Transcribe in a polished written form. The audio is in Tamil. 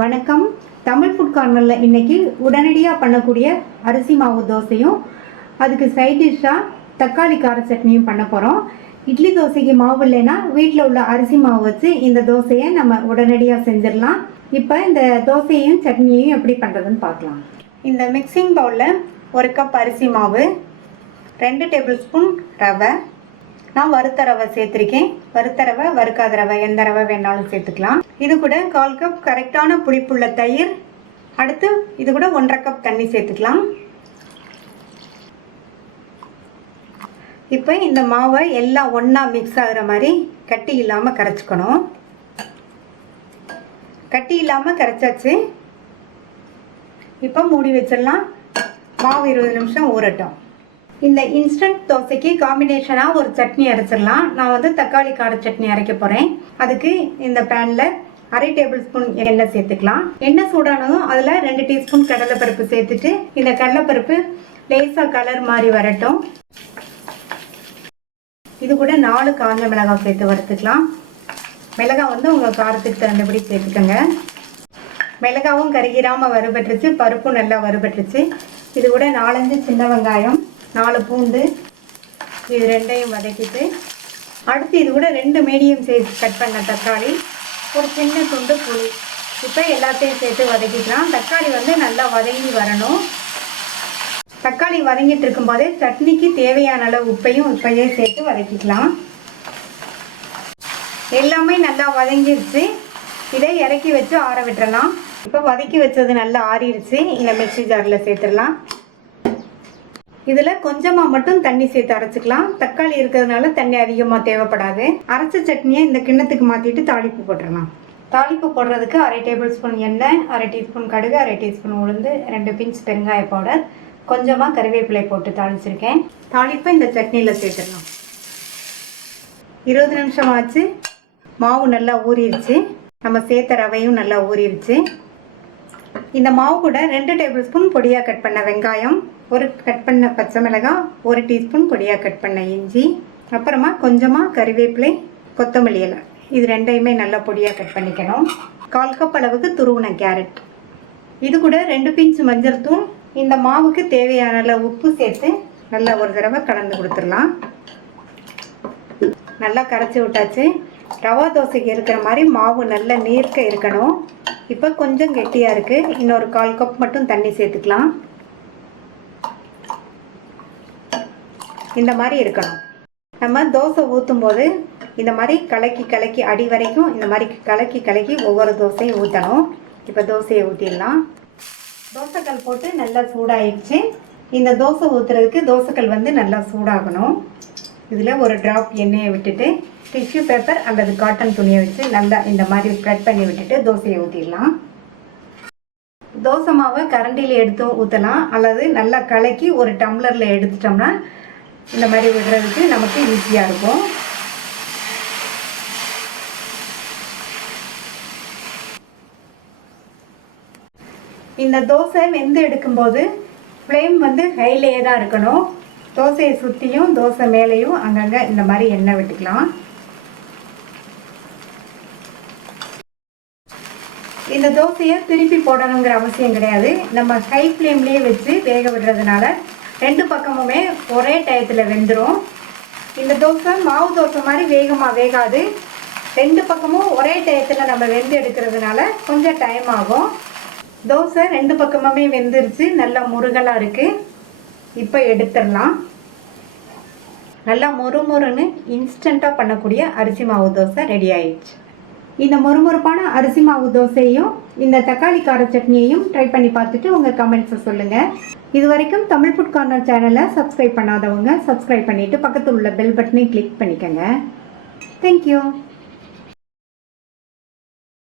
வணக்கம். தமிழ் ஃபுட் கார்னரில் இன்றைக்கி உடனடியாக பண்ணக்கூடிய அரிசி மாவு தோசையும் அதுக்கு சைட் டிஷ்ஷாக தக்காளி கார சட்னியும் பண்ண போகிறோம். இட்லி தோசைக்கு மாவு இல்லைன்னா வீட்டில் உள்ள அரிசி மாவு வச்சு இந்த தோசையை நம்ம உடனடியாக செஞ்சிடலாம். இப்போ இந்த தோசையும் சட்னியையும் எப்படி பண்ணுறதுன்னு பார்க்கலாம். இந்த மிக்சிங் பவுலில் 1 கப் அரிசி மாவு, 2 டேபிள் ஸ்பூன் ரவை, நான் வறுத்த ரவை சேர்த்துருக்கேன். வறுத்த ரவை, வறுக்காத ரவை, எந்த ரவை வேணாலும் சேர்த்துக்கலாம். இது கூட 1/4 கப் கரெக்டான புளிப்புள்ள தயிர், அடுத்து இது கூட 1/2 கப் தண்ணி சேர்த்துக்கலாம். இப்போ இந்த மாவை எல்லாம் ஒன்றா மிக்ஸ் ஆகிற மாதிரி கட்டி இல்லாமல் கரைச்சிக்கணும். கட்டி இல்லாமல் கரைச்சாச்சு. இப்போ மூடி வச்சிடலாம். மாவு 20 நிமிஷம் ஊறட்டும். இந்த இன்ஸ்டன்ட் தோசைக்கு காம்பினேஷனாக ஒரு சட்னி அரைச்சிடலாம். நான் வந்து தக்காளி கார சட்னி அரைக்க போகிறேன். அதுக்கு இந்த பேனில் 1/2 டேபிள் ஸ்பூன் எண்ணெய் சேர்த்துக்கலாம். எண்ணெய் சூடானதும் அதில் 2 டீஸ்பூன் கடலைப்பருப்பு சேர்த்துட்டு இந்த கடலைப்பருப்பு லேசாக கலர் மாதிரி வரட்டும். இது கூட 4 காஞ்ச மிளகாய் சேர்த்து வறுத்துக்கலாம். மிளகாய் வந்து உங்கள் காரத்துக்கு தகுந்தபடி சேர்த்துக்கோங்க. மிளகாவும் கருகிராமல் வறுபட்டுருச்சு, பருப்பும் நல்லா வறுபட்டுருச்சு. இது கூட 4-5 சின்ன வெங்காயம், 4 பூண்டு, இது ரெண்டையும் வதக்கிட்டு அடுத்து இது கூட 2 மீடியம் சைஸ் கட் பண்ண தக்காளி, ஒரு சின்ன துண்டு புளி, இப்போ எல்லாத்தையும் சேர்த்து வதக்கிக்கலாம். தக்காளி வந்து நல்லா வதங்கி வரணும். தக்காளி வதங்கிட்டு இருக்கும்போதே சட்னிக்கு தேவையான அளவு உப்பையும் இப்பையே சேர்த்து வதக்கிக்கலாம். எல்லாமே நல்லா வதங்கிடுச்சு. இதை இறக்கி வச்சு ஆற விட்டுறலாம். இப்போ வதக்கி வச்சது நல்லா ஆறிடுச்சு. இந்த மிக்ஸி ஜாரில் சேர்த்துடலாம். இதில் கொஞ்சமாக மட்டும் தண்ணி சேர்த்து அரைச்சிக்கலாம். தக்காளி இருக்கிறதுனால தண்ணி அதிகமாக தேவைப்படாது. அரைச்ச சட்னியை இந்த கிண்ணத்துக்கு மாற்றிட்டு தாளிப்பு போட்டுடலாம். தாளிப்பு போடுறதுக்கு 1/2 டேபிள் ஸ்பூன் எண்ணெய், 1/2 டீஸ்பூன் கடுகு, 1/2 டீஸ்பூன் உளுந்து, 2 பிஞ்ச் பெருங்காய பவுடர், கொஞ்சமாக கறிவேப்பிலை போட்டு தாளிச்சிருக்கேன். தாளிப்பை இந்த சட்னியில் சேர்த்துடலாம். 20 நிமிஷம் ஆச்சு. மாவு நல்லா ஊறிடுச்சு. நம்ம சேர்த்த ரவையும் நல்லா ஊறிடுச்சு. இந்த மாவு கூட 2 டேபிள் ஸ்பூன் பொடியாக கட் பண்ண வெங்காயம், ஒரு கட் பண்ண பச்சை மிளகாய், 1 டீஸ்பூன் பொடியாக கட் பண்ண இஞ்சி, அப்புறமா கொஞ்சமாக கறிவேப்பிலை, கொத்தமல்லி இலை, இது ரெண்டையுமே நல்லா பொடியாக கட் பண்ணிக்கணும். 1/4 கப் அளவுக்கு துருவின கேரட், இது கூட 2 பிஞ்ச் மஞ்சள் தூள், இந்த மாவுக்கு தேவையான அளவு உப்பு சேர்த்து நல்லா ஒரு தடவை கலந்து கொடுத்துடலாம். நல்லா கரைச்சி விட்டாச்சு. ரவா தோசைக்கு இருக்கிற மாதிரி மாவு நல்லா நீர்க்க இருக்கணும். இப்போ கொஞ்சம் கெட்டியாக இருக்குது. இன்னொரு 1/4 கப் மட்டும் தண்ணி சேர்த்துக்கலாம். இந்த மாதிரி இருக்கணும். நம்ம தோசை ஊற்றும் போது இந்த மாதிரி கலக்கி கலக்கி அடி வரைக்கும் இந்த மாதிரி கலக்கி கலக்கி ஒவ்வொரு தோசையும் ஊற்றணும். இப்போ தோசையை ஊற்றிடலாம். தோசைக்கல் போட்டு நல்லா சூடாயிடுச்சு. இந்த தோசை ஊற்றுறதுக்கு தோசைக்கல் வந்து நல்லா சூடாகணும். இதில் ஒரு ட்ராப் எண்ணெயை விட்டுட்டு டிஷ்யூ பேப்பர் அல்லது காட்டன் துணியை வச்சு நல்லா இந்த மாதிரி ஸ்ப்ரெட் பண்ணி விட்டுட்டு தோசையை ஊற்றிடலாம். தோசை மாவை கரண்டியில் எடுத்து ஊற்றலாம், அல்லது நல்லா கலக்கி ஒரு டம்ளரில் எடுத்துட்டோம்னா இந்த மாதிரி விடுறதுக்கு நமக்கு ஈஸியாக இருக்கும். இந்த தோசை வெந்து எடுக்கும்போது ஃப்ளேம் வந்து ஹைலேயே தான் இருக்கணும். தோசையை சுற்றியும் தோசை மேலேயும் அங்கங்கே இந்த மாதிரி எண்ணெய் விட்டுக்கலாம். இந்த தோசையை திருப்பி போடணுங்கிற அவசியம் கிடையாது. நம்ம ஹை ஃப்ளேம்லேயே வச்சு வேக விடுறதுனால 2 பக்கமுமே ஒரே டயத்தில் வெந்துடும். இந்த தோசை மாவு தோசை மாதிரி வேகமாக வேகாது. 2 பக்கமும் ஒரே டயத்தில் நம்ம வெந்து எடுக்கிறதுனால கொஞ்சம் டைம் ஆகும். தோசை 2 பக்கமுமே வெந்துருச்சு. நல்லா முருகலாக இருக்குது. இப்போ எடுத்துடலாம். நல்லா மொறுமொறுன்னு இன்ஸ்டண்ட்டாக பண்ணக்கூடிய அரிசி மாவு தோசை ரெடி ஆயிடுச்சு. இந்த மொறுமொறுப்பான அரிசி மாவு தோசையும் இந்த தக்காளி கார சட்னியையும் ட்ரை பண்ணி பார்த்துட்டு உங்கள் கமெண்ட்ஸை சொல்லுங்கள். இது வரைக்கும் தமிழ் ஃபுட் கார்னர் சேனலை சப்ஸ்கிரைப் பண்ணாதவங்க சப்ஸ்கிரைப் பண்ணிவிட்டு பக்கத்தில் உள்ள பெல் பட்டனை கிளிக் பண்ணிக்கோங்க. தேங்க்யூ.